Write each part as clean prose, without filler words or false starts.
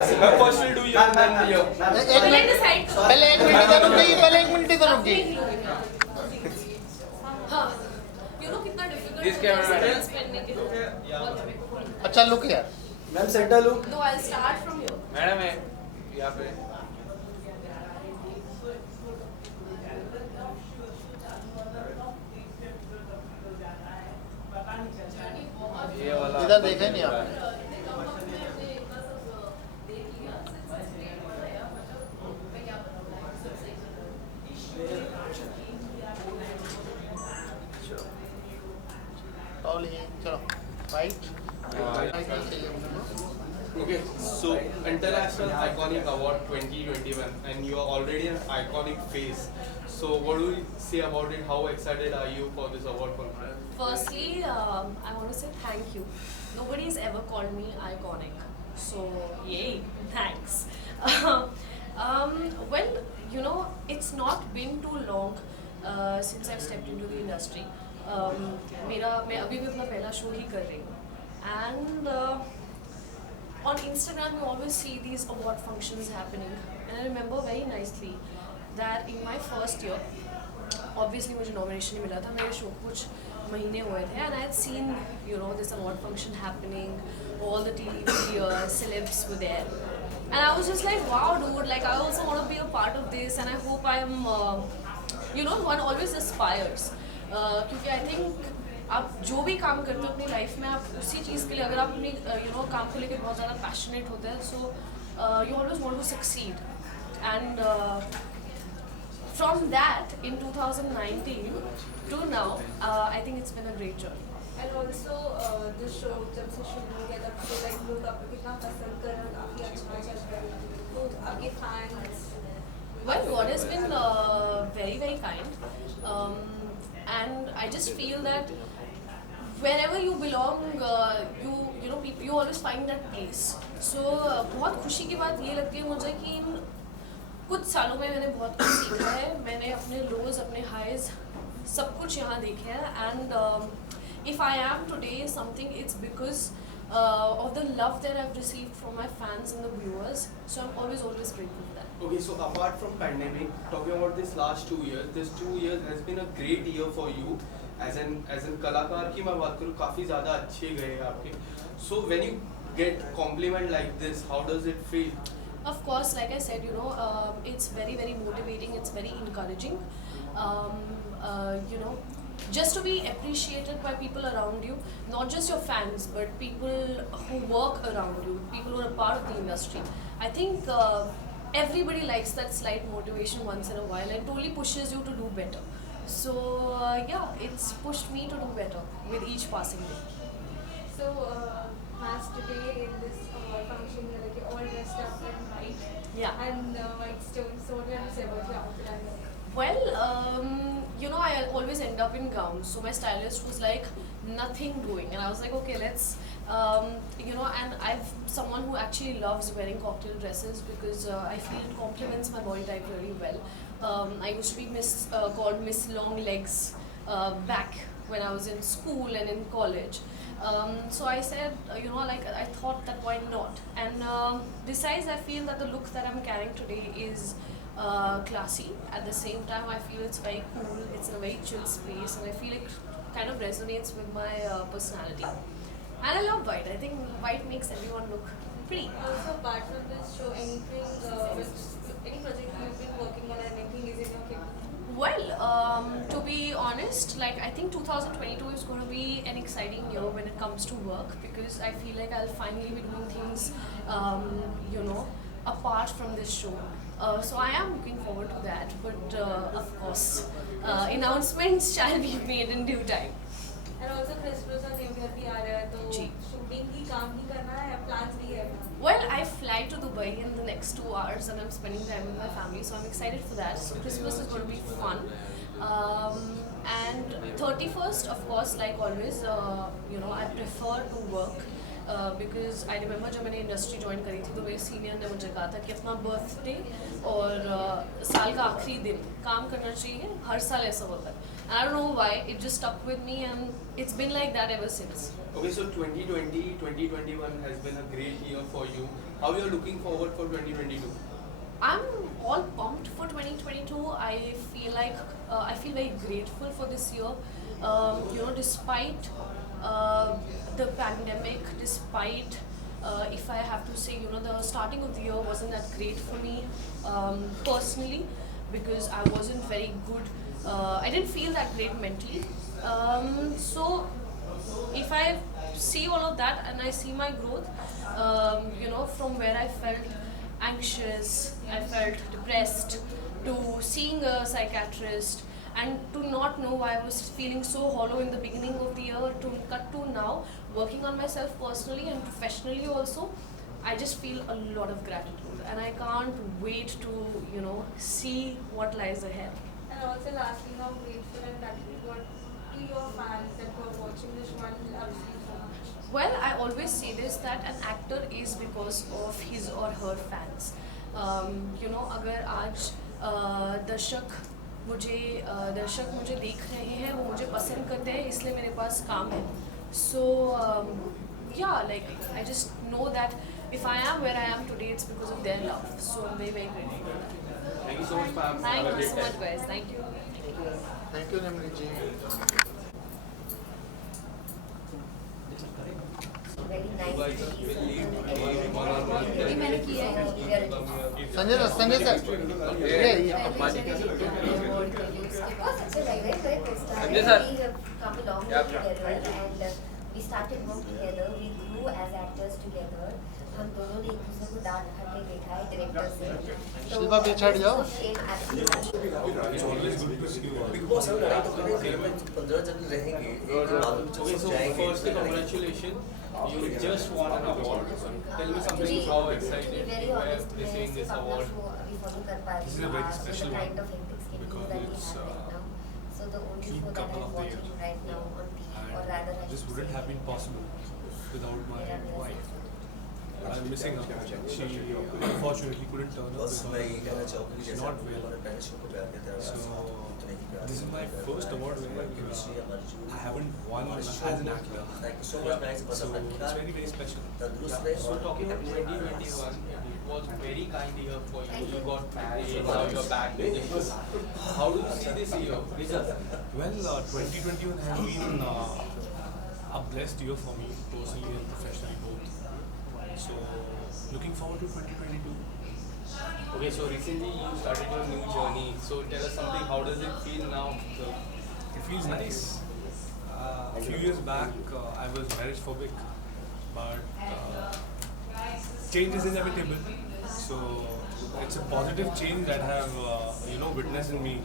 First will do you, then you. पहले एक minute इधर रुक जाइए, पहले एक मिनट इधर रुक जाइए। This camera. अच्छा लुक यार। Ma'am centre look. No, I'll start from here. Madam है यहाँ पे। ये वाला इधर देखे नहीं आप। और ये चलो right. Okay, so International Iconic Award 2021, and you are already an iconic face. So what do you say about it? How excited are you for this award function? Firstly, I want to say thank you. Nobody's ever called me iconic. So, yay, thanks. Well, you know, it's not been too long since I've stepped into the industry. मैं अभी भी अपना पहला show ही कर रही हूँ. And on Instagram, you always see these award functions happening. And I remember very nicely that in my first year, obviously मुझे nomination नहीं मिला था, मेरे शो को कुछ महीने हुए थे, and I had seen, you know, this award function happening, all the TV celebs were there, and I was just like, wow, dude, like I also want to be a part of this, and I hope I am, you know, one always aspires, क्योंकि I think आप जो भी काम करते हो अपनी life में, आप उसी चीज़ के लिए अगर आप अपनी यू नो काम को लेकर बहुत ज़्यादा पैशनेट होते हैं, so you always want to succeed. And from that in 2019 to now, I think it's been a great journey. And also the show जब से शुरू हो गया तब से like लोग आपको कितना पसंद कर रहे हैं, काफी अच्छा चल रहा है, तो आपके fans. Well, God has been very very kind, and I just feel that wherever you belong, you know you always find that place. So बहुत खुशी की बात ये लगती है मुझे कि इन कुछ सालों में मैंने बहुत कुछ सीखा है. मैंने अपने लोज अपने हाइज सब कुछ यहाँ देखे हैं, and if I am today something it's because of the love that I've received from my fans and the viewers, so I'm always grateful for that. Okay, so apart from pandemic, talking about this last 2 years, this 2 years has been a great year for you. As an कलाकार की मैं बात करूँ, काफ़ी ज़्यादा अच्छे गए आपके. So when you get compliment like this, how does it feel? Of course, like I said, you know, it's very very motivating, it's very encouraging, you know, just to be appreciated by people around you, not just your fans but people who work around you, people who are a part of the industry. I think everybody likes that slight motivation once in a while, and totally pushes you to do better. So yeah, it's pushed me to do better with each passing day. So as today in this award function, you're like all dressed up in white. Yeah. And white stones. So what do you have to say about your outfit? Well, you know, I always end up in gowns, so my stylist was like, nothing doing, and I was like, okay, let's, you know, and I'm someone who actually loves wearing cocktail dresses because I feel it complements my body type really well. I used to be called Miss Long Legs back when I was in school and in college. So I said, you know, like I thought that why not? And besides, I feel that the look that I'm carrying today is classy. At the same time, I feel it's very cool. It's in a very chill space, and I feel it kind of resonates with my personality. And I love white. I think white makes everyone look pretty. Also, apart from this show, anything any project you've been working on, anything is in your kit? Well, to be honest, like I think 2022 is going to be an exciting year when it comes to work, because I feel like I'll finally be doing things, you know, apart from this show. So I am looking forward to that, but of course, announcements shall be made in due time. And also Christmas और New Year भी आ रहा है, तो जी. shooting की काम भी करना है, plans भी है. Well, I fly to Dubai in the next 2 hours, and I'm spending time with my family, so I'm excited for that. So Christmas is going to be fun. And 31st, of course, like always, you know, I prefer to work. Because I remember जब मैंने industry join करी थी तो मेरे senior ने मुझे कहा था कि अपना बर्थडे और साल का आखिरी दिन काम करना चाहिए, हर साल ऐसा होता है. I don't know why, it just stuck with me and it's been like that ever since. Okay, so 2020, 2021 has been a great year for you. How you are looking forward for 2022? I'm all pumped for 2022. I feel like I feel very grateful for this year. Despite the pandemic, despite if I have to say, the starting of the year wasn't that great for me personally because I wasn't very good. I didn't feel that great mentally. So if I see all of that and I see my growth, from where I felt anxious, I felt depressed, to seeing a psychiatrist and to not know why I was feeling so hollow in the beginning of the year to cut to now working on myself personally and professionally also, I just feel a lot of gratitude and I can't wait to see what lies ahead. And also lastly, how grateful and gratitude to your fans that were watching this show and loves you so much. Well, I always say this that an actor is because of his or her fans. अगर आज दर्शक मुझे देख रहे हैं, वो मुझे पसंद करते हैं, इसलिए मेरे पास काम है. So I just know that if I am where I am today, it's because of their love. So I'm very, very grateful for that. Thank you so much, ma'am. Have a Thank you great so time. much, guys. Thank you. Thank you, Namri ji. Very You nice. guys will lead one-on-one. ये मैंने किया है. Sanjay sir. Very अच्छा लग रहा है. Sanjay sir. We have come a long way together and we started work together. We grew as actors together. हम दोनों ने एक दूसरे को दांत खाते देखा है डायरेक्टर से. शिल्पा पीछे हट जाओ. It's always good to see you all. Big boss में लाइट अपने फिल्म में 15 जन रहेंगे. एक मालूम Okay, चल so जाएंगे. firstly, congratulations. You just won an award. Tell me something. Actually, How to be excited very you were honest, receiving मैं this सिर्फ अपना award? show अभी follow कर पा रही This is a हूँ. very So the special kind one of hectic schedule because that we it's, have right now. So the only peak show that couple I'm of the watching year. right now on TV, or And rather I this should wouldn't say, have been possible without my wife. I'm missing her. She unfortunately couldn't turn up बस मैं ये कहना because चाहूँगा कि she's जैसे not आपने well. हमारे पहले शो को प्यार किया था, So, उतने ही प्यार this is my first award where chemistry हमारी जो I haven't won as an actor. Thank you so much guys बस So अपना it's ख्याल very, very special. तंदुरुस्त रहे So और talking about 2021, it was very kind year for you. You got married, now you're back with the show. How do you see this year? Well, 2021 has been a blessed year for me, personally and professionally both. So, looking forward to 2022. Okay, so recently you started your new journey. So tell us something. How does it feel now? So, It feels nice. A few years back, I was marriage phobic, but change is inevitable. So, it's a positive change that I have, witnessed in me.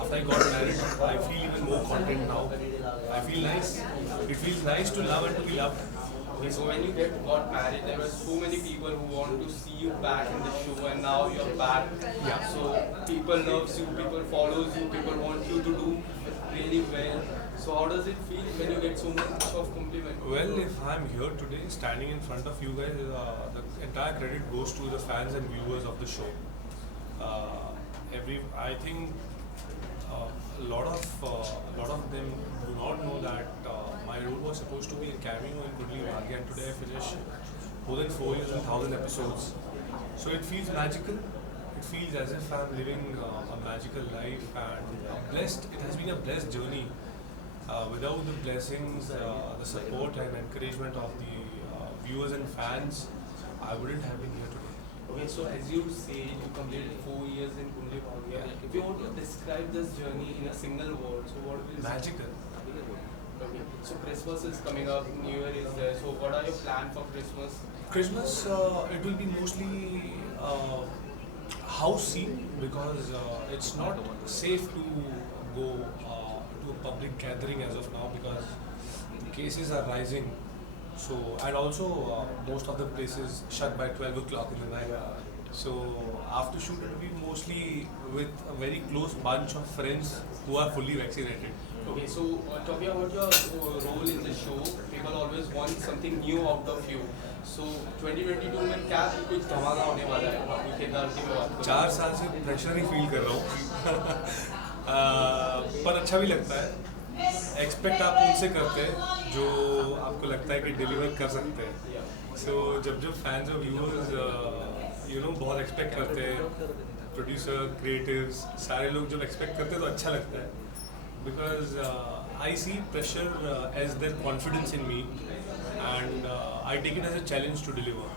After I got married, I feel even more content now. I feel nice. It feels nice to love and to be loved. okay, so when you got married, there were so many people who want to see you back in the show, and now you're back. Yeah. So people loves you, people follows you, people want you to do really well. So how does it feel when you get so much of compliment? Well, if I'm here today, standing in front of you guys, the entire credit goes to the fans and viewers of the show. I think a lot of them do not know that my role was supposed to be a cameo in Kundli Bhagya, and today I finished more than 4 years and 1,000 episodes. So it feels magical. It feels as if I'm living a magical life, and it has been a blessed journey. Without the blessings, the support and encouragement of the viewers and fans, I wouldn't have been here today. Okay, so as you say, you completed 4 years in Kundli Bhagya. If you want to describe this journey in a single word, so what will you say? Magical. Okay. So Christmas is coming up, New Year is there. So what are your plans for Christmas? Christmas, it will be mostly house scene because it's not safe to go to a public gathering as of now because cases are rising. So, and also most of the places shut by 12 o'clock in the night. So after shoot it will be mostly with a very close bunch of friends who are fully vaccinated. Okay, so talking about your role in the show, people always want something new out of you. So 2022 में क्या कुछ धमाका होने वाला है? अभी केदार की मैं बात करूँ। 4 साल से प्रेशर ही फील कर रहा हूँ पर अच्छा भी लगता है एक्सपेक्ट आप उनसे करते हैं जो आपको लगता है कि डिलीवर कर सकते हैं. सो जब फैंस और व्यूअर्स बहुत एक्सपेक्ट करते हैं, प्रोड्यूसर, क्रिएटिव्स, सारे लोग जब एक्सपेक्ट करते हैं तो अच्छा लगता है. Because I see pressure as their confidence in me and I take it as a challenge to deliver.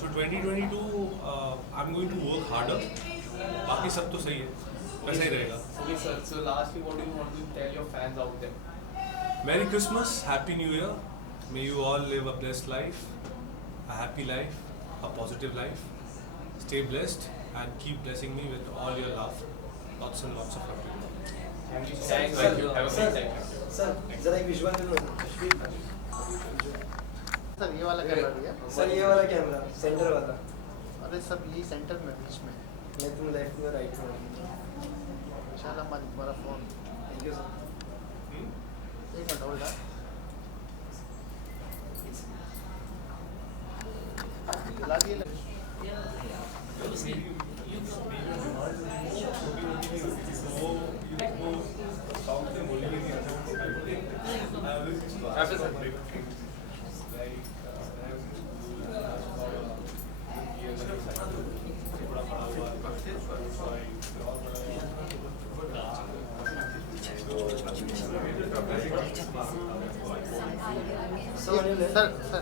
So 2022 I'm going to work harder. बाकी सब तो सही है, वैसा ही रहेगा. Okay, sir. So lastly, what do you want to tell your fans out there? Merry Christmas, Happy New Year. May you all live a blessed life, a happy life, a positive life. Stay blessed and keep blessing me with all your love. Lots and lots of love. Thank you. Have a great time. Sir जरा एक visual दो. Sir ये वाला camera भैया. Sir ये वाला camera centre वाला. अरे सब यही सेंटर में बीच में. मैं तुम लेफ्ट में राइट में. विशाल अम्मा तुम्हारा फोन. Thank you sir. एक मिनट होल्ड. जला दिए. Sir sir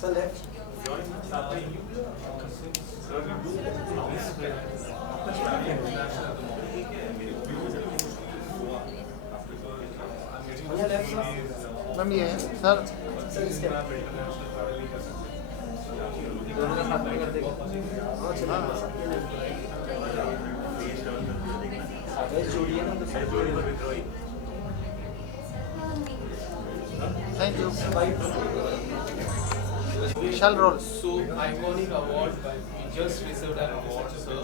sir left. Ma'am ये है सर. सर इसके दोनों का साथ में करते हैं. हाँ चलिए. जोड़िए ना तो सर जोड़िए. Thank you. Vishal role. So iconic award. We just received an award, sir.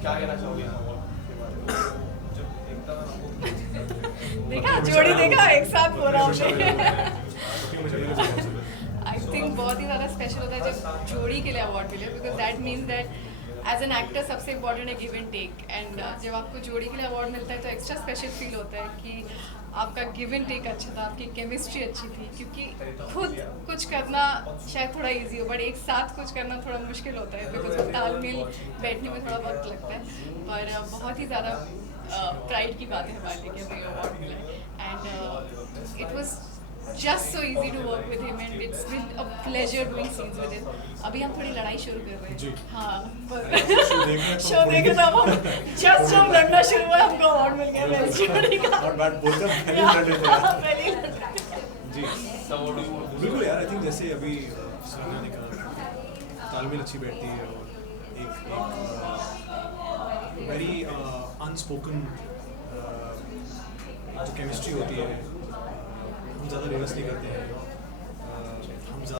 क्या कहना चाहोगे इस award देखा जोड़ी देखा एक साथ हो रहा हमने. आई थिंक बहुत ही ज़्यादा स्पेशल होता है जब जोड़ी के लिए अवार्ड मिले, because that means that as an actor सबसे इम्पोर्टेंट है गिव एंड टेक. एंड जब आपको जोड़ी के लिए अवार्ड मिलता है तो एक्स्ट्रा स्पेशल फील होता है कि आपका गिव एंड टेक अच्छा था, आपकी केमिस्ट्री अच्छी थी. क्योंकि खुद कुछ करना शायद थोड़ा इजी हो, बट एक साथ कुछ करना थोड़ा मुश्किल होता है, बिकॉज तालमेल बैठने में थोड़ा वक्त लगता है. पर बहुत ही ज़्यादा प्राइड की बात है हमारे लिए कि हमें अवार्ड मिला है. And it was just so easy to work with him and it's been a pleasure doing scenes with him. अभी हम थोड़ी लड़ाई शुरू कर रहे हैं. हाँ पर शो देखे तो हम just जब लड़ना शुरू हुआ हमको अवार्ड मिल गया बेस्ट जोड़ी का. और बात बोलते हैं पहले लड़ लेते हैं. पहले ही लड़ रहे हैं. जी बिल्कुल यार. आई थिंक जैसे अभी सुनने ने कहा तालमेल अच्छी बैठती है और एक वेरी अनस्पोकन जो केमिस्ट्री होती है, हम ज़्यादा रिहर्स नहीं करते हैं.